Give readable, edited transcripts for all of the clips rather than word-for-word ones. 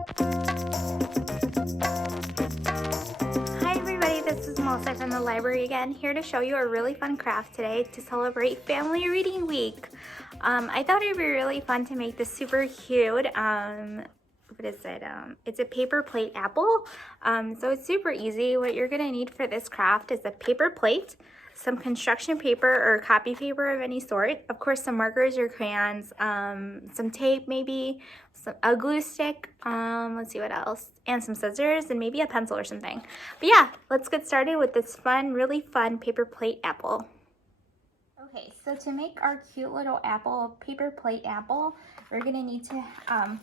Hi everybody, this is Melisa from the library again, here to show you a really fun craft today to celebrate Family Reading Week. I thought it'd be really fun to make this super cute. What is it? It's a paper plate apple. So it's super easy. What you're gonna need for this craft is a paper plate, some construction paper or copy paper of any sort, of course some markers or crayons, some tape maybe, a glue stick, let's see what else, and some scissors and maybe a pencil or something. But yeah, let's get started with this fun, really fun paper plate apple. Okay, so to make our cute little apple, paper plate apple, we're gonna need to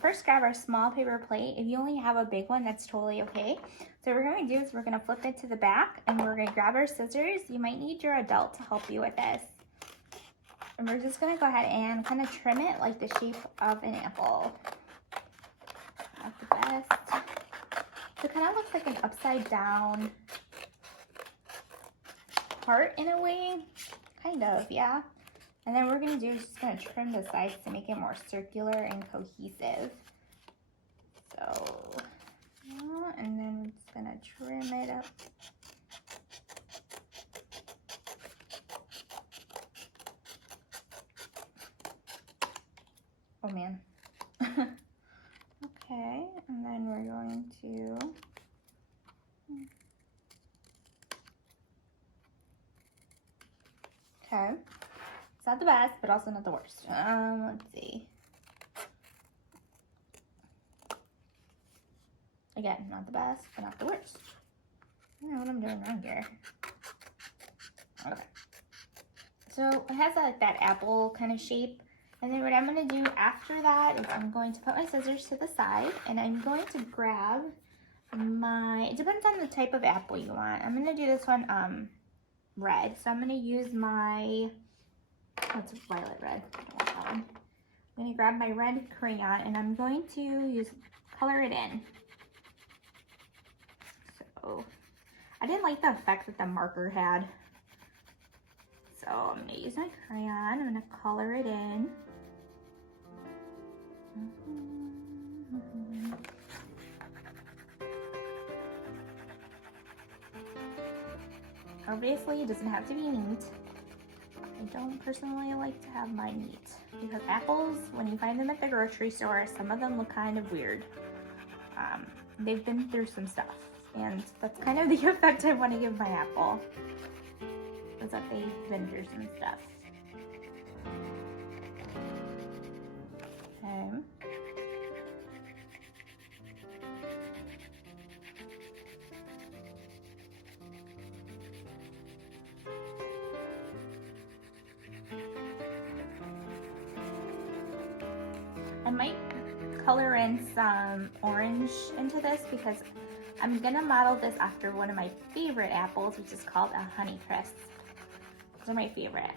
first grab our small paper plate. If you only have a big one, that's totally okay. So what we're gonna do is we're gonna flip it to the back and we're gonna grab our scissors. You might need your adult to help you with this. And we're just gonna go ahead and kind of trim it like the shape of an apple. Not the best. So it kind of looks like an upside down heart in a way. Kind of, yeah. And then we're gonna do is just gonna trim the sides to make it more circular and cohesive. So, yeah, and then we're just gonna trim it up. Oh man. Okay, and then we're going to okay. It's not the best, but also not the worst. Let's see. Again, not the best, but not the worst. I don't know what I'm doing wrong here. Okay. So it has like that apple kind of shape. And then what I'm going to do after that is I'm going to put my scissors to the side and I'm going to grab it depends on the type of apple you want. I'm going to do this one red. So I'm going to use my, it's violet red. I don't want that one. I'm going to grab my red crayon and I'm going to color it in. So I didn't like the effect that the marker had. So I'm going to use my crayon. I'm going to color it in. Obviously, it doesn't have to be neat. I don't personally like to have mine neat because apples, when you find them at the grocery store, some of them look kind of weird. They've been through some stuff, and that's kind of the effect I want to give my apple, is that they've been through some stuff. Okay. I might color in some orange into this because I'm gonna model this after one of my favorite apples, which is called a Honey Crisp. Those are my favorite.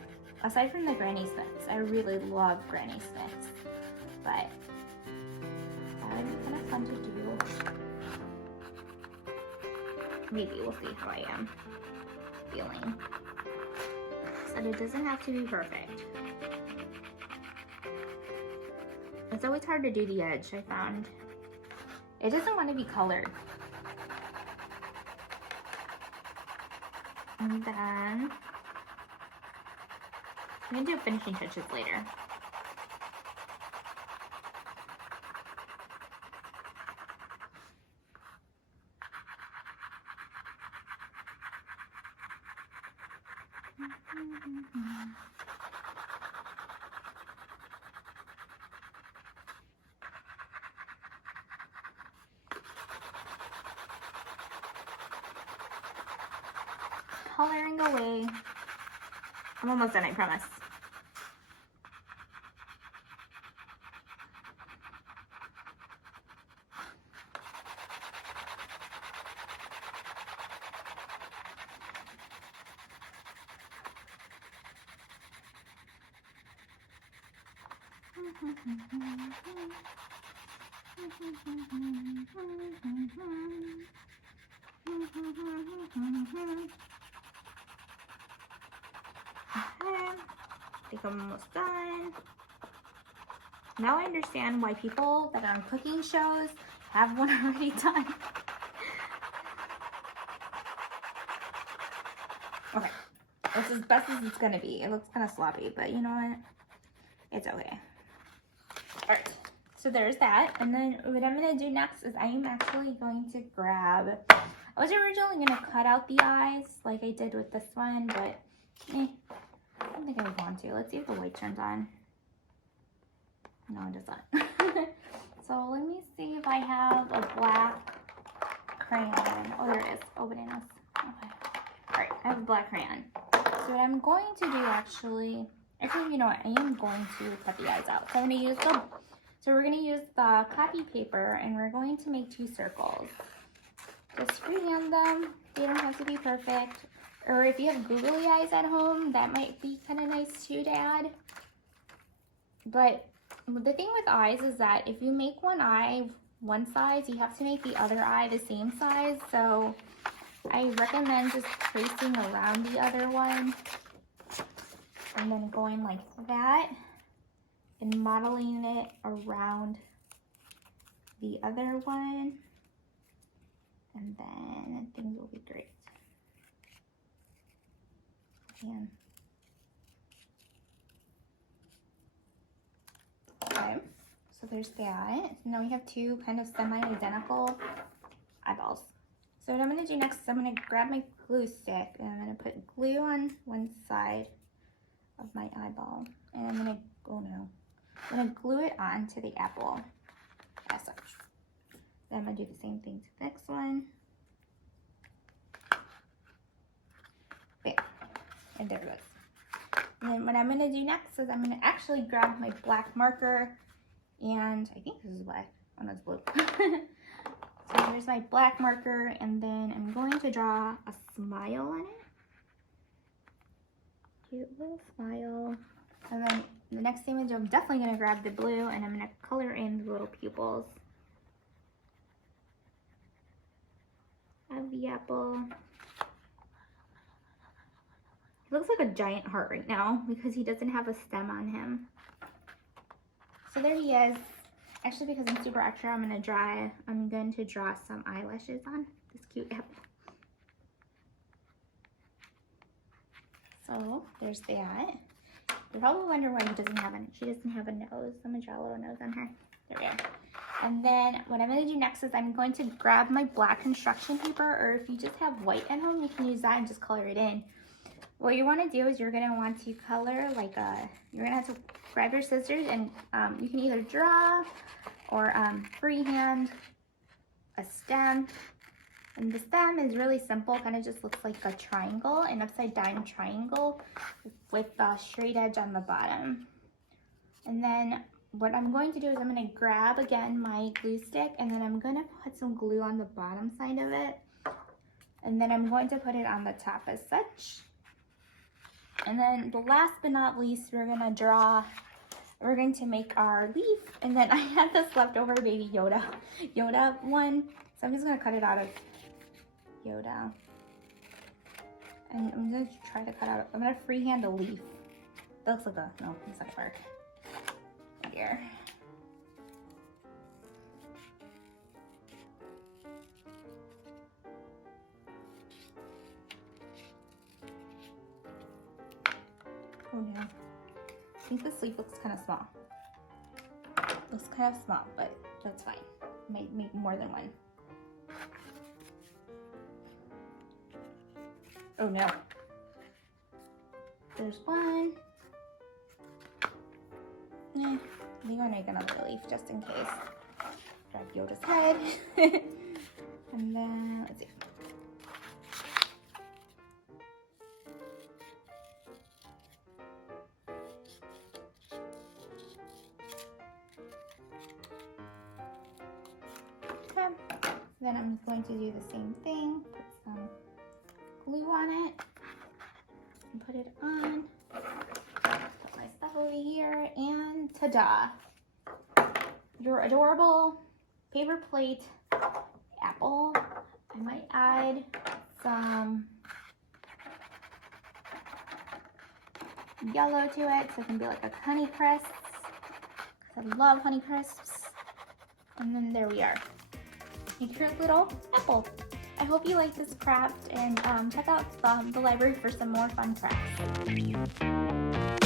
Aside from the Granny Smiths, I really love Granny Smiths, but that would be kind of fun to do. Maybe we'll see how I am feeling. So it doesn't have to be perfect. It's always hard to do the edge, I found. It doesn't want to be colored. And then I'm gonna do finishing touches later. Coloring away. I'm almost done, I promise. Okay, I think I'm almost done. Now I understand why people that are on cooking shows have one already done. Okay, it's as best as it's gonna be. It looks kind of sloppy, but you know what? It's okay. All right, so there's that. And then what I'm gonna do next is I am actually going to grab, I was originally gonna cut out the eyes like I did with this one, but I don't think I would want to. Let's see if the light turns on. No, it does not. So let me see if I have a black crayon. Oh, there it is. Oh, bananas. Okay. All right, I have a black crayon. So what I'm going to do actually, you know what? I am going to cut the eyes out. So I'm going to use we're going to use the copy paper and we're going to make 2 circles. Just freehand them. They don't have to be perfect. Or if you have googly eyes at home, that might be kind of nice too to add. But the thing with eyes is that if you make one eye one size, you have to make the other eye the same size. So I recommend just tracing around the other one and then going like that and modeling it around the other one, and then things will be great. Man. Okay, so there's that. Now we have 2 kind of semi-identical eyeballs. So what I'm going to do next is I'm going to grab my glue stick and I'm going to put glue on one side of my eyeball. And I'm going to, I'm going to glue it onto the apple as such. Then I'm going to do the same thing to the next one. Bam. And there it goes. And then what I'm going to do next is I'm going to actually grab my black marker, and I think this is black. Oh no, it's blue. So here's my black marker, and then I'm going to draw a smile on it. Cute little smile. And then the next image, I'm definitely going to grab the blue, and I'm going to color in the little pupils of the apple. He looks like a giant heart right now because he doesn't have a stem on him. So there he is. Actually, because I'm super extra, I'm going to draw some eyelashes on this cute apple. So there's that. You probably wonder why she doesn't have a nose. I'm going to draw a little nose on her. There we go. And then what I'm going to do next is I'm going to grab my black construction paper, or if you just have white at home, you can use that and just color it in. What you want to do is you're going to want to color like you're going to have to grab your scissors and you can either draw or freehand a stem. And the stem is really simple, kind of just looks like a triangle, an upside down triangle with a straight edge on the bottom. And then what I'm going to do is I'm going to grab again my glue stick, and then I'm going to put some glue on the bottom side of it. And then I'm going to put it on the top as such. And then the last but not least, we're going to make our leaf. And then I have this leftover baby Yoda one. So I'm just going to cut it out of Yoda. And I'm going to try to cut out, I'm going to freehand a leaf. That looks like no, it's like a bark. Here. Oh no. I think this leaf looks kind of small. Looks kind of small, but that's fine. Might make more than one. Oh no. There's one. I think I'll make another leaf just in case. Grab Yoda's head. And then, let's see. Okay. Then I'm going to do the same thing. Put some glue on it. And put it on. Put my stuff over here. And ta-da! Your adorable paper plate apple. I might add some yellow to it so it can be like a honey crisp. I love Honey Crisps. And then there we are. A cute little apple. I hope you like this craft, and check out the library for some more fun crafts.